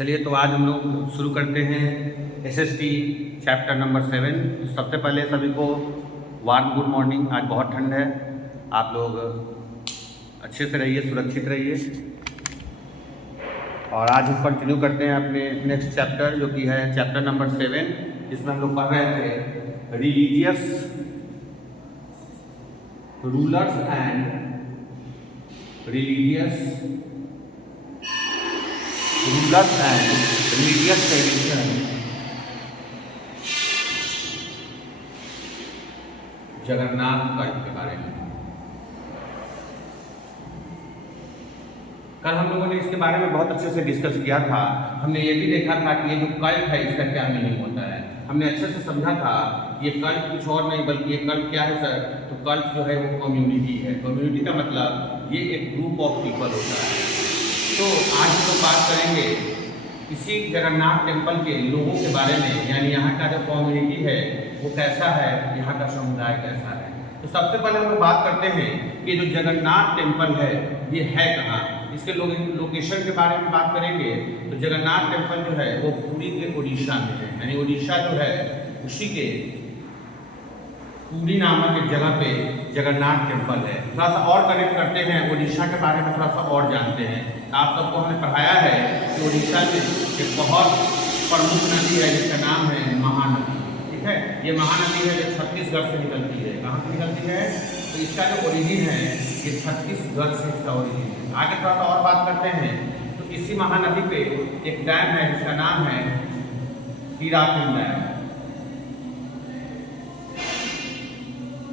चलिए तो आज हम लोग शुरू करते हैं एसएसटी चैप्टर नंबर 7। सबसे पहले सभी को वार्म गुड मॉर्निंग। आज बहुत ठंड है, आप लोग अच्छे से रहिए, सुरक्षित रहिए। और आज हम कंटिन्यू करते हैं अपने नेक्स्ट चैप्टर जो कि है चैप्टर नंबर 7, जिसमें हम लोग पढ़ रहे थे religious rulers and religious tradition Jagannath cult के बारे में। कल हम लोगों ने इसके बारे में बहुत अच्छे से डिस्कस किया था। हमने ये भी देखा था कि ये जो कल्ट है इसका क्या मीनिंग होता है। हमने अच्छे से समझा था कि ये कल्ट कुछ और नहीं बल्कि ये कल्ट क्या है सर, तो कल्ट जो है वो कम्युनिटी है। कम्युनिटी का मतलब ये एक ग्रुप ऑफ पीपल होता है। तो आज हम लोग बात करेंगे इसी जगन्नाथ टेम्पल के लोगों के बारे में, यानी यहाँ का जो कम्युनिटी है वो कैसा है, यहाँ का समुदाय कैसा है। तो सबसे पहले हम लोग बात करते हैं कि जो जगन्नाथ टेम्पल है ये है कहाँ। इसके लोकेशन के बारे में बात करेंगे तो जगन्नाथ टेम्पल जो है वो पुरी के उड़ीसा में है, यानी उड़ीसा जो है उसी के पुरी नामक एक जगह पे जगन्नाथ टेम्पल है। थोड़ा सा और कनेक्ट करते हैं, उड़ीसा के बारे में थोड़ा सा और जानते हैं। आप सबको हमने पढ़ाया है कि उड़ीसा में एक बहुत प्रमुख नदी है जिसका नाम है महानदी। ठीक है, ये महानदी है जो छत्तीसगढ़ से निकलती है। कहाँ से निकलती है? तो इसका जो ओरिजिन है ये छत्तीसगढ़ से इसका ओरिजिन है। आगे थोड़ा सा और बात करते हैं तो इसी महानदी पे एक डैम है जिसका नाम है हीराकुंड डैम।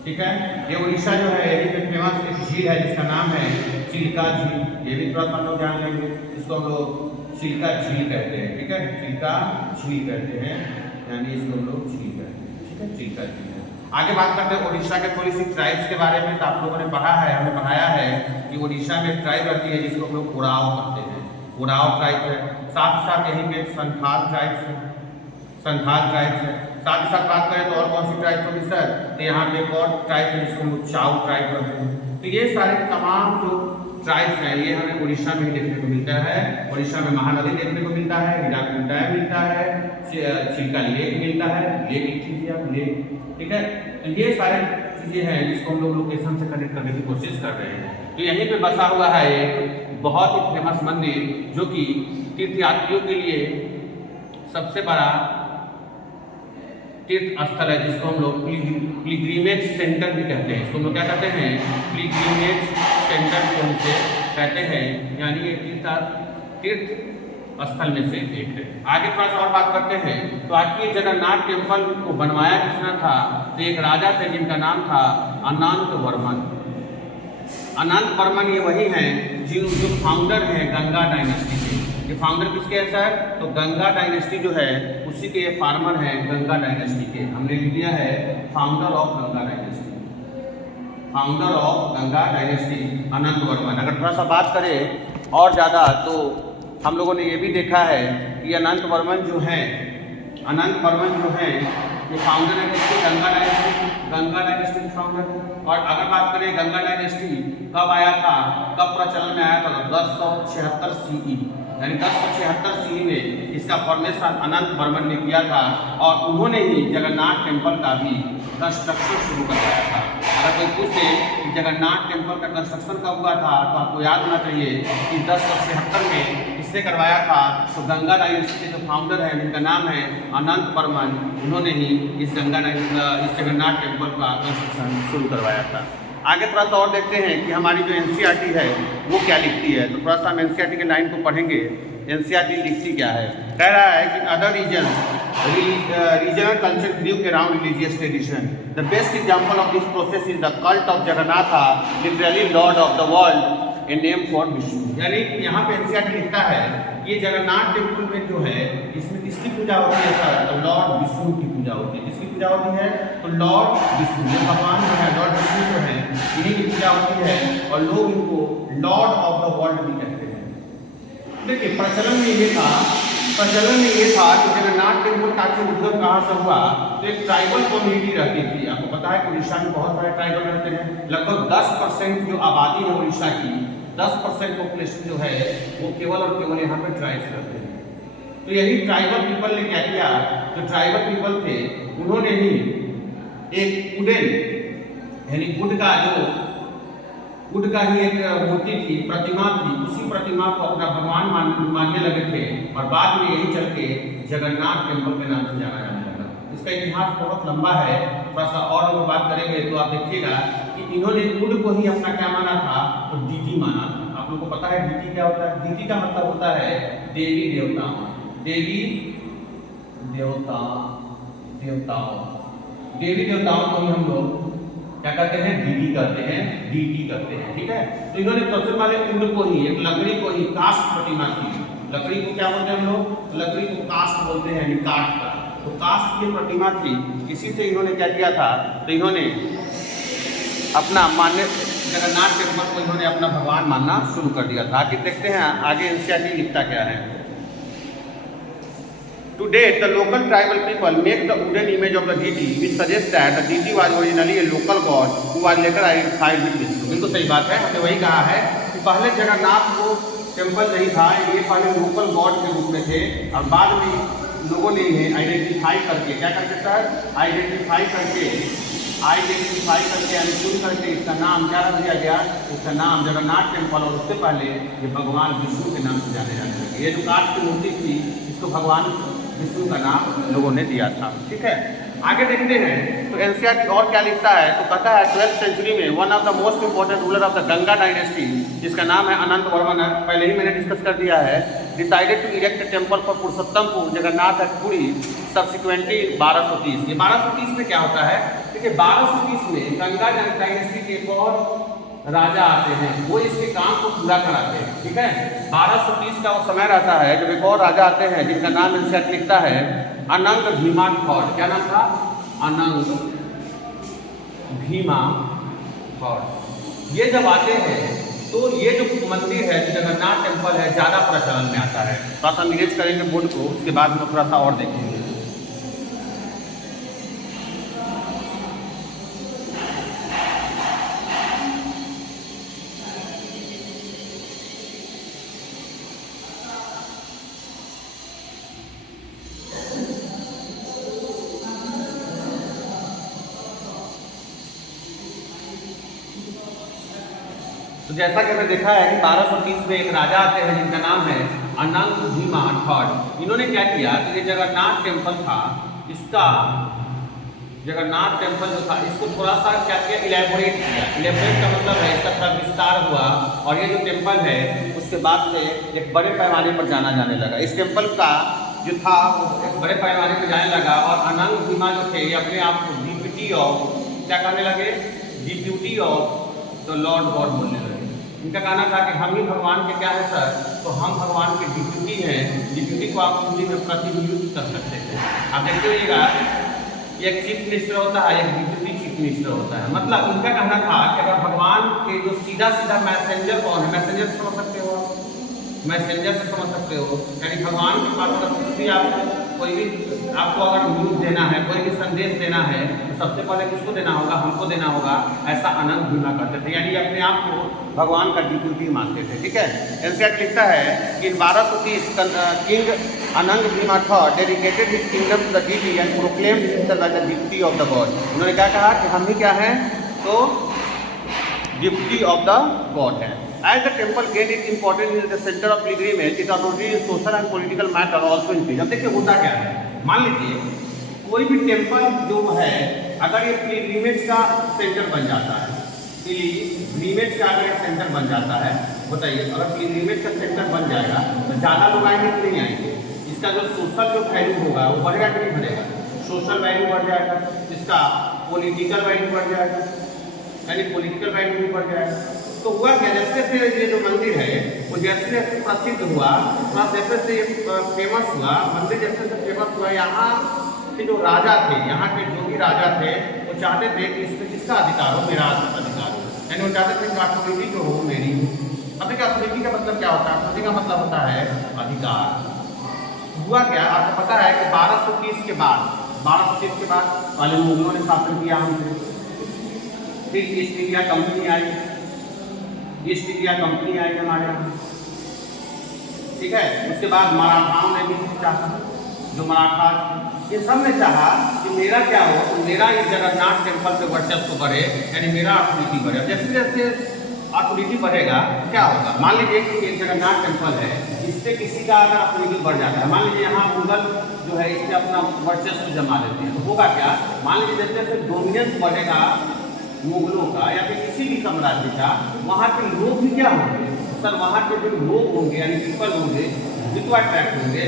ठीक है, ये उड़ीसा जो है यही पे फेमस एक झील है जिसका नाम है चिल्का झील। ये भी थोड़ा सा हम लोग जान लेंगे, इसको हम लोग चिल्का झील कहते हैं। ठीक है, चिल्का झील कहते हैं, यानी इसको हम लोग झील कहते हैं। ठीक है, चिल्का झील है। आगे बात करते हैं उड़ीसा के थोड़ी सी ट्राइब्स के बारे में। तो आप लोगों ने पढ़ा है, हमने पढ़ाया है कि उड़ीसा में एक ट्राइब रहती है जिसको हम लोग उराव कहते हैं। उराव ट्राइब है। साथ ही साथ यहीं पे संथाल ट्राइब्स है, संथाल ट्राइब्स है। साथ ही साथ बात करें तो और कौन सी ट्राइब होगी सर, तो यहाँ पे एक और ट्राइब है जिसको हम लोग चाउ ट्राइब कहते हैं। तो ये सारे तमाम जो ट्राइब्स हैं ये हमें उड़ीसा में ही देखने को मिलता है। उड़ीसा में महानदी देखने को मिलता है, हीराकुंड डैम मिलता है, चिल्का लेक मिलता है, लेक लिख लीजिए आप, लेक। ठीक है, तो ये सारे चीज़ें हैं जिसको हम लोग लोकेशन से कनेक्ट करने की कोशिश कर रहे हैं। तो यहीं पे बसा हुआ है एक बहुत ही फेमस मंदिर जो कि तीर्थयात्रियों के लिए सबसे बड़ा तीर्थ स्थल है, जिसको हम लोग पिलग्रिमेज सेंटर भी कहते हैं। इसको हम लोग क्या कहते हैं? पिलग्रिमेज सेंटर को हमसे कहते हैं, यानी ये तीर्थ स्थल में से एक है। आगे थोड़ा सा और बात करते हैं तो आज ये जगन्नाथ टेम्पल को बनवाया किसने था? तो एक राजा थे जिनका नाम था अनंत वर्मन। अनंत वर्मन ये वही हैं जो फाउंडर हैं गंगा डायनेस्टी के। ये फाउंडर किसके हैं सर? तो गंगा डायनेस्टी जो है उसी के ये फार्मर हैं गंगा डायनेस्टी के। हमने लिख दिया है founder of Ganga dynasty, founder of Ganga dynasty Anant Varman. अगर थोड़ा सा बात करें और ज़्यादा तो हम लोगों ने ये भी देखा है कि अनंत वर्मन जो हैं, अनंत वर्मन जो हैं ये फाउंडर है किसके? गंगा डायनेस्टी, गंगा डायनेस्टी के फाउंडर। और अगर बात करें गंगा डायनेस्टी कब आया था, कब प्रचलन में आया था? 1076 CE, यानी 1076 CE में इसका फॉर्मेशन अनंत वर्मन ने किया था और उन्होंने ही जगन्नाथ टेम्पल का भी कंस्ट्रक्शन शुरू करवाया था। अगर कोई पूछे कि जगन्नाथ टेम्पल का कंस्ट्रक्शन कब हुआ था तो आपको याद होना चाहिए कि 1076 में इससे करवाया था। तो गंगा डायनेस्टी के जो फाउंडर हैं जिनका नाम है अनंत वर्मन, उन्होंने ही इस जगन्नाथ टेम्पल का कंस्ट्रक्शन शुरू करवाया था। आगे थोड़ा सा और देखते हैं कि हमारी जो NCERT है वो क्या लिखती है। तो थोड़ा सा हम NCERT के लाइन को पढ़ेंगे। NCERT लिखती क्या है? कह रहा है कि other regional culture grew around religious tradition. The best example of this process is the cult of Jagannatha, literally Lord of the World, a name for Vishnu. यानी यहाँ पे NCERT लिखता है कि ये जगन्नाथ टेम्पल में जो है इसमें किसकी पूजा होती है सर? तो लॉर्ड विष्णु की पूजा होती है। किसकी पूजा होती है? तो लॉर्ड विष्णु, जो भगवान जो है लॉर्ड विष्णु जो है इन्हीं की पूजा होती है और लोग इनको लॉर्ड ऑफ द वर्ल्ड भी कहते हैं। देखिए प्रचलन में ये था कि जगन्नाथ टेम्पल का उद्गम कहाँ से हुआ? तो एक ट्राइबल कम्युनिटी रहती थी। आपको पता है कि उड़ीसा में बहुत सारे ट्राइबल रहते हैं। लगभग 10% जो आबादी है उड़ीसा की, 10% पॉपुलेशन जो है वो केवल और केवल यहाँ पे ट्राइब्स रहते हैं। तो यही ट्राइबल पीपल ने क्या किया, जो ट्राइबल पीपल थे उन्होंने ही एक वुडन यानी वुड का ही एक मूर्ति थी, प्रतिमा थी, उसी प्रतिमा को अपना भगवान मानने लगे थे और बाद में यही चल के जगन्नाथ टेम्पल के नाम से जाना जाने लगा। इसका इतिहास बहुत लंबा है, थोड़ा सा और अगर बात करेंगे तो आप देखिएगा कि इन्होंने वुड को ही अपना क्या माना था, तो डीटी माना था। आप लोगों को पता है डीटी क्या होता है? डीटी का मतलब होता है देवी देवताओं, देवी देवताओं को ही हम लोग क्या करते हैं, डीटी करते हैं, ठीक है। तो इन्होंने सबसे पहले वुड को ही, एक लकड़ी को ही कास्ट प्रतिमा की। लकड़ी को क्या बोलते हैं हम लोग? लकड़ी को कास्ट बोलते हैं, यानी काठ का। तो कास्ट की प्रतिमा थी, इसी से इन्होंने क्या किया था, तो इन्होंने अपना मान्य जगन्नाथ टेम्पल को इन्होंने अपना भगवान मानना शुरू कर दिया था। आगे देखते हैं आगे एनसीईआरटी लिखता क्या है। Today, the local tribal people make the wooden image of the deity, which suggests that the deity was originally a local god who was later identified with Vishnu. बिल्कुल सही बात है, हमने वही कहा है कि पहले जगन्नाथ को टेम्पल नहीं था, ये पहले लोकल गॉड के रूप में थे और बाद में लोगों ने इन्हें आइडेंटिफाई करके क्या करके सर, आइडेंटिफाई करके चुन करके इसका नाम क्या रख दिया गया, इसका नाम जगन्नाथ टेम्पल, और उससे पहले ये भगवान विष्णु के नाम से जाने जाने लगे। ये जो काठ की मूर्ति थी इसको भगवान विष्णु का नाम लोगों ने दिया था, ठीक है। आगे देखते हैं तो एनसीईआरटी और क्या लिखता है, तो कहता है 12th सेंचुरी में one of the most important ruler of the Ganga dynasty, जिसका नाम है अनंत वर्मन, पहले ही मैंने डिस्कस कर दिया है, decided to erect a temple for Purushottampur Jagannath at Puri subsequently 1230। ये 1230 में क्या होता है, देखिए 1230 में गंगा डायनेस्टी के एक और राजा आते हैं, वो इसके काम को पूरा कराते हैं, ठीक है। 1230 का वो समय रहता है जब एक और राजा आते हैं जिनका नाम एनसीईआरटी लिखता है अनंग भीमा थॉट। क्या नाम था? अनंग भीमा थॉट। ये जब आते हैं तो ये जो मंदिर है, जो जगन्नाथ टेम्पल है, ज़्यादा प्रचलन में आता है। थोड़ा सा निरीक्षण करेंगे बोर्ड को, उसके बाद में थोड़ा सा और देखेंगे। तो जैसा कि हमने देखा है कि 1230 में एक राजा आते हैं जिनका नाम है अनंग भीमा थॉट। इन्होंने क्या किया कि ये जगन्नाथ टेम्पल था, इसका जगन्नाथ टेम्पल जो था इसको थोड़ा सा क्या किया, इलेबोरेट किया। इलेबोरेट का मतलब है इसका थोड़ा विस्तार हुआ और ये जो टेम्पल है उसके बाद से एक बड़े पैमाने पर जाना जाने लगा। इस टेम्पल का जो था एक बड़े पैमाने पर जाने लगा और अनंग भीमा जो थे ये अपने आप को डिप्यूटी ऑफ क्या करने लगे, deputy of the Lord God बोलने लगे। इनका कहना था कि हम ही भगवान के क्या है सर, तो हम भगवान के डिप्यूटी हैं। डिप्यूटी को आप हिंदी में प्रतिनियुक्त कर सकते थे। आप देखते होइएगा एक चीफ मिनिस्टर होता है, एक डिप्यूटी चीफ मिनिस्टर होता है। मतलब इनका कहना था कि अगर भगवान के जो सीधा मैसेंजर कौन है, मैसेंजर से समझ सकते हो, मैसेंजर से समझ सकते हो, यानी भगवान के पास अगर कुछ भी कोई भी आपको अगर न्यूज़ देना है, कोई भी संदेश देना है, तो सबसे पहले किसको देना होगा, हमको देना होगा। ऐसा अनंग भीमा करते थे, यानी अपने आप को भगवान का डिप्यूटी मानते थे, ठीक है। एनसीईआरटी लिखता है कि 1230 king Anang Bhima thought dedicated his kingdom to the deity and proclaimed himself as the deputy of the god. उन्होंने क्या कहा कि हम ही क्या हैं, तो डिप्टी ऑफ द गॉड है। As the temple gained its importance in the center of pilgrimage, its authority in social and political matter also increased. अब देखिए होता क्या है, मान लीजिए कोई भी टेम्पल जो है अगर ये पिलग्रिमेज का सेंटर बन जाता है, पिलग्रिमेज का अगर ये सेंटर बन जाता है, बताइए अगर पिलग्रिमेज का सेंटर बन जाएगा तो ज़्यादा लोग आएंगे कि नहीं आएंगे? इसका जो सोशल जो वैल्यू होगा वो बढ़ेगा कि नहीं बढ़ेगा? सोशल वैल्यू बढ़ जाएगा, इसका पॉलिटिकल वैल्यू बढ़ जाएगा, यानी पॉलिटिकल वैल्यू भी बढ़ जाएगा। तो हुआ क्या, जैसे जैसे ये जो मंदिर है वो जैसे जैसे प्रसिद्ध हुआ, जैसे जैसे फेमस हुआ मंदिर, जैसे जैसे फेमस हुआ, यहाँ के जो राजा थे, यहाँ के जो भी राजा थे वो चाहते थे कि इसमें किसका अधिकार हो, मेरा अधिकार हो, यानी वो चाहते थे कि अथॉरिटी जो हो मेरी हो। अब देखिए अथॉरिटी का मतलब क्या होता है, अथॉरिटी का मतलब होता है अधिकार। हुआ क्या, आपको पता है कि 1230 के बाद पहले मुगलों ने शासन किया हमसे, फिर ईस्ट इंडिया कंपनी आई हमारे यहाँ, ठीक है। उसके बाद मराठाओं ने भी चाहा, जो मराठा ये सब ने चाहा कि मेरा क्या हो, तो मेरा इस जगन्नाथ टेम्पल पे वर्चस्व बढ़े, यानी मेरा अथॉरिटी बढ़े। जैसे जैसे अथॉरिटी बढ़ेगा क्या होगा, मान लीजिए कि एक जगन्नाथ टेम्पल है, इससे किसी का अगर अथॉरिटी बढ़ जाता है, मान लीजिए यहाँ मुगल जो है इससे अपना वर्चस्व जमा लेते हैं, तो होगा क्या, मान लीजिए जैसे जैसे डोमिनेंस बढ़ेगा मुगलों का या फिर किसी भी साम्राज्य का, वहाँ के लोग भी क्या होंगे सर, वहाँ के जो लोग होंगे यानी पीपल होंगे वो भी तो अट्रैक्ट होंगे,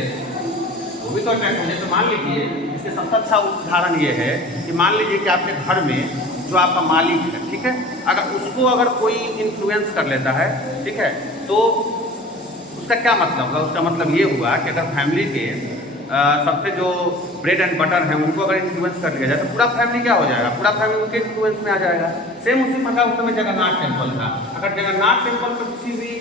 वो भी तो अट्रैक्ट होंगे। तो मान लीजिए इसके सबसे अच्छा उदाहरण ये है कि मान लीजिए कि आपके घर में जो आपका मालिक है, ठीक है, अगर उसको अगर कोई इन्फ्लुएंस कर लेता है, ठीक है, तो उसका क्या मतलब होगा, उसका मतलब ये हुआ कि अगर फैमिली के सबसे जो ब्रेड एंड बटर हैं उनको अगर इन्फ्लुएंस कर लिया जाए तो पूरा फैमिली क्या हो जाएगा, पूरा फैमिली उनके इन्फ्लुएंस में आ जाएगा। सेम उसी प्रकार उस समय जगन्नाथ टेम्पल था, अगर जगन्नाथ टेम्पल पर किसी भी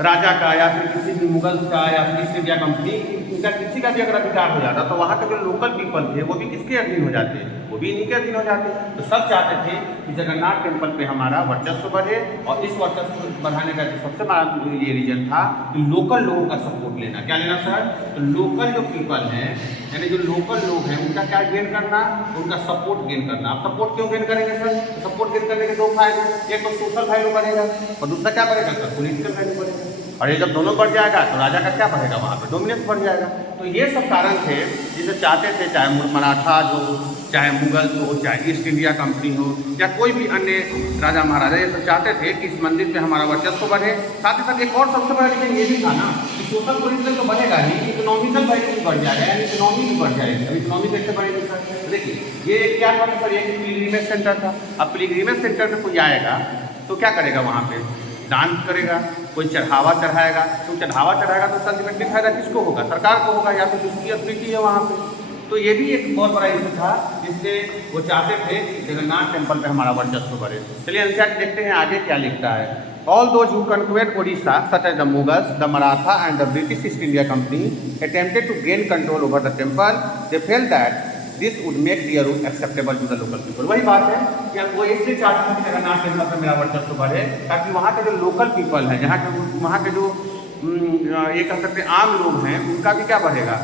राजा का या फिर किसी भी मुगल्स का या फिर ईस्ट इंडिया कंपनी इनका किसी का भी अगर अधिकार हो जाता तो वहाँ के जो लोकल पीपल थे वो भी किसके अधीन हो जाते, वो भी इन्हीं के अधीन हो जाते। तो सब चाहते थे कि जगन्नाथ टेम्पल पे हमारा वर्चस्व बढ़े, और इस वर्चस्व बढ़ाने का सबसे बड़ा ये रीजन था कि लोकल लोगों का सपोर्ट लेना। क्या लेना सर, तो लोकल जो पीपल हैं यानी जो लोकल लोग हैं उनका क्या गेन करना, उनका सपोर्ट गेन करना। आप सपोर्ट क्यों गेन करेंगे सर, तो सपोर्ट गेन करने के दो फायदे, एक तो सोशल वैल्यू बढ़ेगा और दूसरा क्या बढ़ेगा सर, पॉलिटिकल वैल्यू बढ़ेगा। और ये जब दोनों बढ़ जाएगा तो राजा का क्या बढ़ेगा, वहाँ पर डोमिनेंस बढ़ जाएगा। तो ये सब कारण थे जिसे चाहते थे, चाहे मराठा हो, चाहे मुगल्स हो, चाहे ईस्ट इंडिया कंपनी हो, या कोई भी अन्य राजा महाराजा, ये सब चाहते थे कि इस मंदिर पे हमारा वर्चस्व बढ़े। साथ ही साथ एक और सबसे बड़ा रीजन ये भी था ना कि सोशल पॉलिटिकल तो बढ़ेगा ही, इकोनॉमिकल वैल्यू भी बढ़ जाएगा, यानी इकोनॉमी भी बढ़ जाएगी। अब इकोनॉमी कैसे बढ़ेगी सर, देखिए ये क्या था सर, ये पिलग्रिमेज सेंटर था। अब पिलग्रिमेज सेंटर में कोई आएगा तो क्या करेगा, वहाँ पे दान करेगा, कोई चढ़ावा चढ़ाएगा, तो चढ़ावा चढ़ाएगा तो अल्टीमेटली फायदा किसको होगा, सरकार को होगा, या फिर जिसकी अथॉरिटी है वहाँ पे। तो ये भी एक बहुत बड़ा इशू था जिससे वो चाहते थे कि जगन्नाथ टेम्पल पे हमारा वर्चस्व बढ़े। चलिए एनसीईआरटी देखते हैं आगे क्या लिखता है। All those who conquered Odisha, such as the Mughals, the Maratha and the British East India Company, attempted to gain control over the temple. They felt that this would make their rule acceptable to the local people. वही बात है कि वो इसलिए चाहते हैं कि Jagannath temple पर मेरा वर्चस्व बढ़े, ताकि वहाँ के जो लोकल पीपल हैं, वहाँ के जो ये कह सकते हैं आम लोग हैं, उनका भी क्या बढ़ेगा,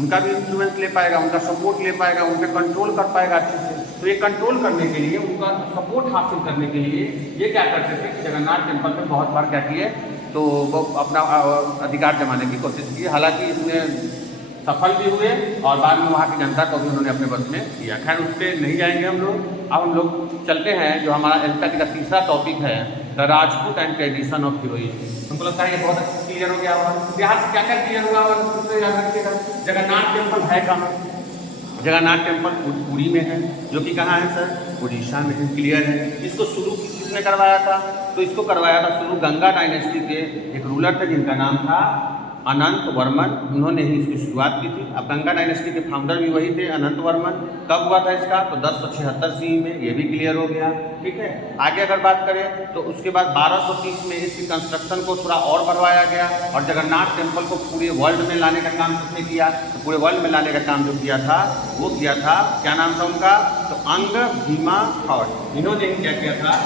उनका भी इन्फ्लुएंस ले पाएगा, उनका सपोर्ट ले पाएगा, उन पर कंट्रोल कर पाएगा अच्छे से। तो ये कंट्रोल करने के लिए, उनका सपोर्ट हासिल करने के लिए ये क्या करते थे कि जगन्नाथ टेम्पल पर बहुत बार क्या किए, तो वो अपना अधिकार जमाने की कोशिश की। हालांकि इसमें सफल भी हुए और बाद में वहाँ की जनता को भी उन्होंने अपने बस में किया। खैर उस पर नहीं जाएंगे हम लोग। अब हम लोग चलते हैं जो हमारा एनसीईआरटी का तीसरा टॉपिक है, the Rajput and tradition of heroism. हमको लगता है ये बहुत अच्छा क्लियर हो गया होगा। बिहार से क्या क्या क्लियर हुआ होगा, याद रखिएगा। जगन्नाथ टेम्पल है कहाँ, जगन्नाथ टेम्पल पुरी में है, जो कि कहाँ है सर, उड़ीसा में है। क्लियर है। इसको शुरू किसने करवाया था, तो इसको करवाया था शुरू गंगा डायनेस्टी के एक रूलर थे जिनका नाम था अनंत वर्मन। उन्होंने ही इसकी शुरुआत की थी। अब गंगा डायनेस्टी के फाउंडर भी वही थे, अनंत वर्मन। कब हुआ था इसका, तो 1076 CE में। ये भी क्लियर हो गया, ठीक है। आगे अगर बात करें तो उसके बाद 1230 में इसकी कंस्ट्रक्शन को थोड़ा और बढ़वाया गया और जगन्नाथ टेम्पल को पूरे वर्ल्ड में लाने का काम किसने किया, तो पूरे वर्ल्ड में लाने का काम जो किया था वो किया था, क्या नाम था उनका, तो अंग भीमा थॉट। इन्होंने क्या किया था,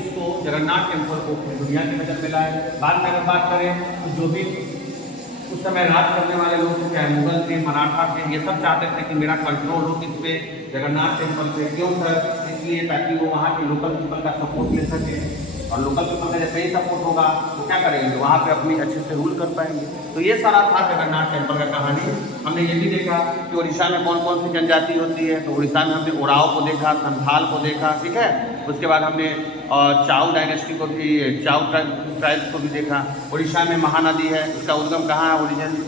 इसको जगन्नाथ टेम्पल को दुनिया की नजर में लाए। बाद में अगर बात करें तो जो भी उस समय राज करने वाले लोग थे, चाहे मुगल थे, मराठा थे, ये सब चाहते थे कि मेरा कंट्रोल हो किस पे, जगन्नाथ टेम्पल पे। क्यों सर, इसलिए ताकि वो वहाँ के लोकल पीपल का सपोर्ट ले सके, और लोकल पीपल का जैसे ही सपोर्ट होगा तो क्या करेंगे, वहाँ पे अपनी अच्छे से रूल कर पाएंगे। तो ये सारा था जगन्नाथ टेम्पल का कहानी। हमने ये भी देखा कि उड़ीसा में कौन कौन सी जनजाति होती है, तो उड़ीसा में हमने ओराव को देखा, संथाल को देखा, ठीक है। उसके बाद हमने चाउ डायनेस्टी को भी, चाउ ट्राइब्स को भी देखा। उड़ीसा में महानदी है, उसका उद्गम कहाँ है,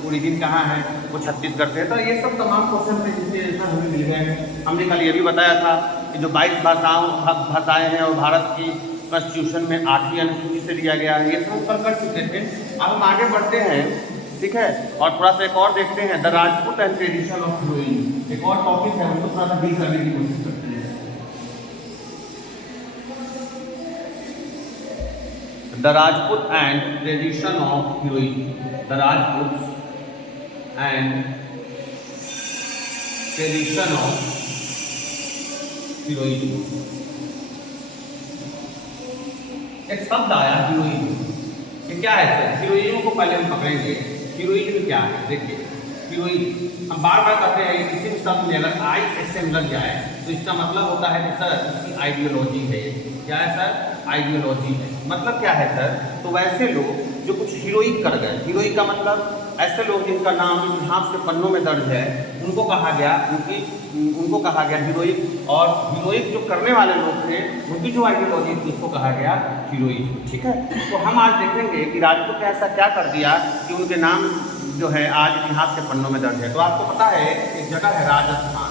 ओरिजिन कहाँ है, वो छत्तीसगढ़ से है। तो ये सब तमाम क्वेश्चन थे जिसके आंसर हमें मिल गए हैं। हमने कल ये भी बताया था कि जो 22 भाषाएँ हैं और भारत की कॉन्स्टिट्यूशन में 8वीं अनुसूची से लिया गया है, ये सब ऊपर कर चुके थे। अब हम आगे बढ़ते हैं, ठीक है, और थोड़ा सा एक और देखते हैं, the Rajput and tradition of heroism. एक और टॉपिक है, उसको थोड़ा सा डील करने की कोशिश करते हैं। The Rajput and tradition of heroism, the Rajput and tradition of heroism. एक शब्द आया हीरोइज्म, कि क्या है सर, हीरोइनों को पहले हम पकड़ेंगे। हीरोइन क्या है, देखिए हीरोइन हम बार बार कहते हैं किसी भी शब्द में अगर ISM लग जाए तो इसका मतलब होता है कि सर इसकी आइडियोलॉजी है। क्या है सर, आइडियोलॉजी है। मतलब क्या है सर, तो वैसे लोग जो कुछ हीरोइक कर गए, हीरोइक का मतलब ऐसे लोग जिनका नाम इतिहास के पन्नों में दर्ज है, उनको कहा गया हीरोइक। और हीरोइक जो करने वाले लोग थे उनकी जो आइडियोलॉजी थी उसको कहा गया हीरोइक। ठीक है, तो हम आज देखेंगे कि राजपूत ने ऐसा क्या कर दिया कि उनके नाम जो है आज इतिहास के पन्नों में दर्ज है। तो आपको पता है एक जगह है राजस्थान।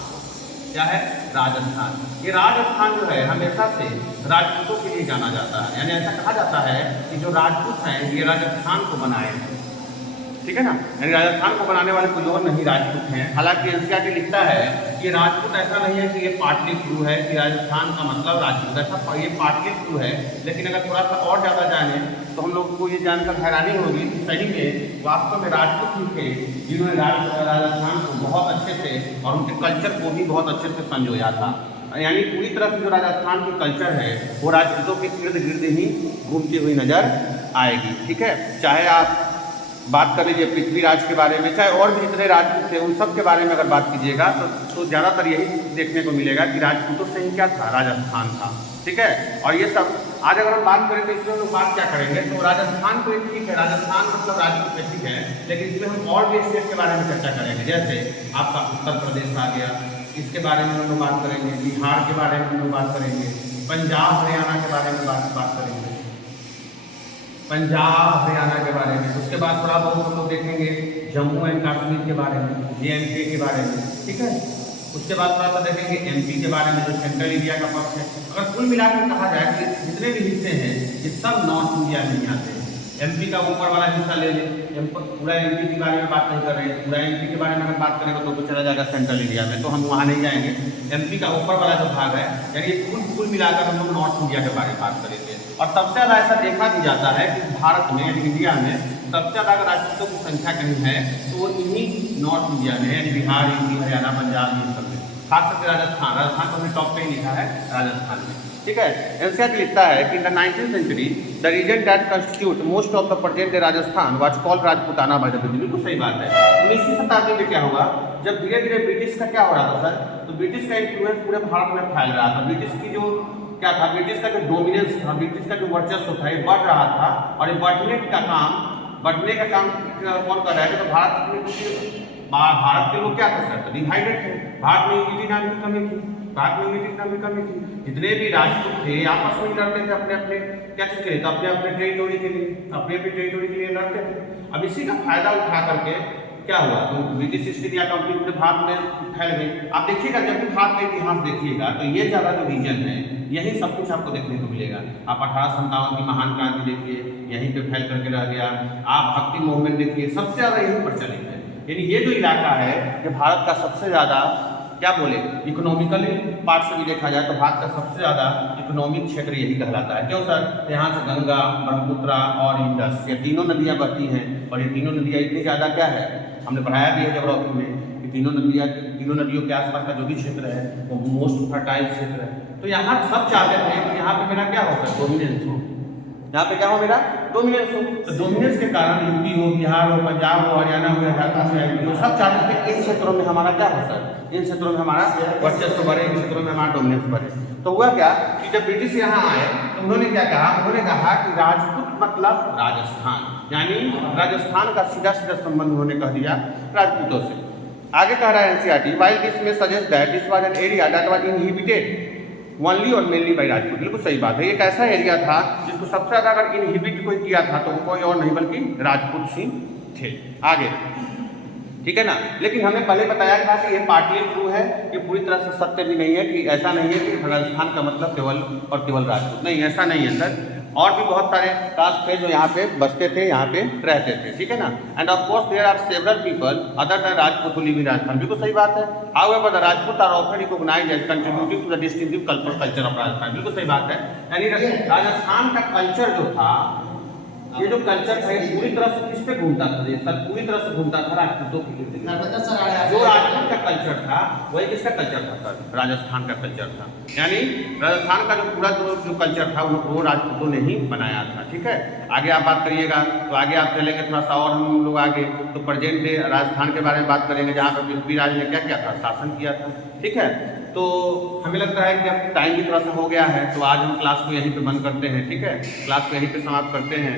क्या है, राजस्थान। ये राजस्थान जो है हमेशा से राजपूतों के लिए जाना जाता है, यानी ऐसा कहा जाता है कि जो राजपूत हैं ये राजस्थान को बनाए हैं। ठीक है ना, यानी राजस्थान को बनाने वाले कोई और नहीं राजपूत हैं। हालांकि NCERT लिखता है कि राजपूत ऐसा नहीं है कि ये पाटलिपुत्र है कि राजस्थान का मतलब राजपूत, ऐसा ये पाटलिपुत्र है। लेकिन अगर थोड़ा सा और ज़्यादा जाने तो हम लोग को ये जानकर हैरानी होगी कि सही में वास्तव में राजपूत ही थे जिन्होंने राजस्थान को बहुत अच्छे से और उनके कल्चर को भी बहुत अच्छे से संजोया था। यानी पूरी तरह से जो राजस्थान की कल्चर है वो राजपूतों के इर्द गिर्द ही घूमती हुई नजर आएगी। ठीक है, चाहे आप बात कर लीजिए पृथ्वीराज के बारे में, चाहे और भी जितने राजपूत थे उन सब के बारे में अगर बात कीजिएगा तो ज़्यादातर यही देखने को मिलेगा कि राजपूतों से ही क्या था, राजस्थान था। ठीक है, और ये सब आज अगर हम बात करें तो इसमें हम बात क्या करेंगे, तो राजस्थान तो एक ठीक है, राजस्थान मतलब राजपूत ठीक है, लेकिन इसमें हम और भी स्टेट के बारे में चर्चा करेंगे। जैसे आपका उत्तर प्रदेश आ गया, इसके बारे में हम लोग बात करेंगे, बिहार के बारे में हम लोग बात करेंगे, पंजाब हरियाणा के बारे में बात करेंगे, पंजाब हरियाणा के बारे में। उसके बाद थोड़ा बहुत हम लोग देखेंगे जम्मू एंड कश्मीर के बारे में, JNK के बारे में। ठीक है, उसके बाद थोड़ा सा देखेंगे MP के बारे में जो सेंट्रल इंडिया का पक्ष है। अगर कुल मिलाकर कहा जाए कि जितने भी हिस्से हैं ये सब नॉर्थ इंडिया में ही आते हैं। MP का ऊपर वाला हिस्सा ले लें, पूरा MP के बारे में बात नहीं कर रहे हैं, पूरा MP के बारे में अगर बात करेंगे तो चला जाएगा सेंट्रल इंडिया में, तो हम वहाँ नहीं जाएंगे। MP का ऊपर वाला जो भाग है यानी कुल मिलाकर हम लोग नॉर्थ इंडिया के बारे में बात करेंगे। और सबसे ज़्यादा ऐसा देखा भी जाता है कि भारत में यानी इंडिया में सबसे ज़्यादा अगर राजपूतों की संख्या कहीं है तो वो इन्हीं नॉर्थ इंडिया में यानी बिहार, यूपी, हरियाणा, पंजाब ये सब में, खास करके राजस्थान तो हमने टॉप पे ही लिखा है राजस्थान में। ठीक है, NCERT लिखता है कि in the 19th century the region that constitute most of the present day Rajasthan was called Rajputana by the British. बिल्कुल सही बात है। 19वीं शताब्दी में क्या होगा, जब धीरे धीरे ब्रिटिश का क्या हो रहा था सर, तो ब्रिटिश का इन्फ्लुएंस पूरे भारत में फैल रहा था। ब्रिटिश की जो क्या था, ब्रिटिश का जो डोमिनेंस था, ब्रिटिश का जो वर्चस्व था ये बढ़ रहा था। और ये बढ़ने का काम कौन कर रहा है, तो भारत के लोग क्या कर सकते, डिवाइडेड थे। भारत में यूनिटी नाम की कमी थी। जितने भी राजपूत थे आपस में लड़ते थे अपने अपने क्या चीज के लिए, तो अपने टेरिटोरी के लिए लड़ते थे। अब इसी का फायदा उठा करके क्या हुआ, तो ब्रिटिश ईस्ट इंडिया कंपनी पूरे भारत में फैल गई। आप देखिएगा जब भी भारत का इतिहास देखिएगा तो ये ज़्यादा जो रीजन है यही सब कुछ आपको देखने को मिलेगा। आप 1857 की महान क्रांति देखिए, यहीं पे फैल करके रह गया। आप भक्ति मूवमेंट देखिए, सबसे ज़्यादा यही प्रचलित है। यानी ये जो इलाका है ये भारत का सबसे ज़्यादा क्या बोले इकोनॉमिकली पार्ट से भी देखा जाए तो भारत का सबसे ज़्यादा इकोनॉमिक क्षेत्र यही कहलाता है। क्यों सर, यहाँ से गंगा, ब्रह्मपुत्र और इंडस ये तीनों नदियाँ बहती हैं। और ये तीनों नदियाँ इतनी ज़्यादा क्या है, हमने पढ़ाया भी है ज्योग्राफी में कि तीनों नदियों के आसपास का जो भी क्षेत्र है वो मोस्ट फर्टाइल क्षेत्र है। तो यहाँ सब चाहते थे कि यहाँ पे मेरा क्या हो सर, डोमिनेंस हो, यहाँ पे क्या हो, मेरा डोमिनेंस हो। तो डोमिनेंस के कारण यूपी हो, बिहार हो, पंजाब हो, हरियाणा हो, झारखंड हो, सब चाहते थे इन क्षेत्रों में हमारा क्या हो सर, इन क्षेत्रों में हमारा वर्चस्व बढ़े, इन क्षेत्रों में हमारा डोमिनेंस बढ़े। तो हुआ क्या कि जब ब्रिटिश यहाँ आए तो उन्होंने क्या कहा, उन्होंने कहा कि राजपूत मतलब राजस्थान, यानी राजस्थान का सीधा संबंध उन्होंने कह दिया राजपूतों से। आगे कह रहा है NCERT, while this may suggest that this was an area that was inhabited only और मेनली बाई राजपूत। बिल्कुल सही बात है। एक ऐसा एरिया था जिसको सबसे ज़्यादा अगर इनहिबिट कोई किया था तो वो कोई और नहीं बल्कि राजपूत ही थे। आगे ठीक है ना, लेकिन हमने पहले बताया था कि ये पाटलिपुत्र है, ये पूरी तरह से सत्य भी नहीं है कि ऐसा नहीं है कि राजस्थान का मतलब केवल राजपूत नहीं, ऐसा नहीं है सर। और भी बहुत सारे कास्ट थे जो यहाँ पे बसते थे, यहाँ पे रहते थे। ठीक है ना, and of course there are several people other than Rajput who live in Rajasthan. बिल्कुल सही बात है। However the Rajput are often recognised as contributing to the distinctive culture of Rajasthan. बिल्कुल सही बात है। यानी राजस्थान का कल्चर जो था ये जो कल्चर था ये पूरी तरह से किस पे घूमता था? ये सर पूरी तरह से घूमता था राजपूतों की गिरते। जो राजस्थान का कल्चर था वही किसका कल्चर था सर? राजस्थान का कल्चर था। यानी राजस्थान का जो पूरा जो कल्चर था वो राजपूतों ने ही बनाया था। ठीक है, आगे आप बात करिएगा तो आगे आप चलेंगे थोड़ा सा और हम लोग आगे तो प्रेजेंट डे राजस्थान के बारे में बात करेंगे जहाँ पर पृथ्वीराज ने क्या किया था? शासन किया था। ठीक है, तो हमें लगता है कि अब टाइम भी थोड़ा सा हो गया है तो आज हम क्लास को यहीं पे बंद करते हैं। ठीक है, क्लास को यहीं पे समाप्त करते हैं।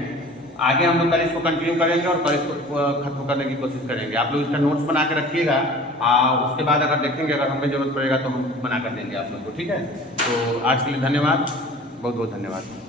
आगे हम लोग कल इसको कंटिन्यू करेंगे और कल इसको खत्म करने की कोशिश करेंगे। आप लोग इसका नोट्स बना के रखिएगा, उसके बाद अगर देखेंगे अगर हमें जरूरत पड़ेगा तो हम बना कर देंगे आप लोग को। ठीक है, तो आज के लिए धन्यवाद, बहुत बहुत धन्यवाद।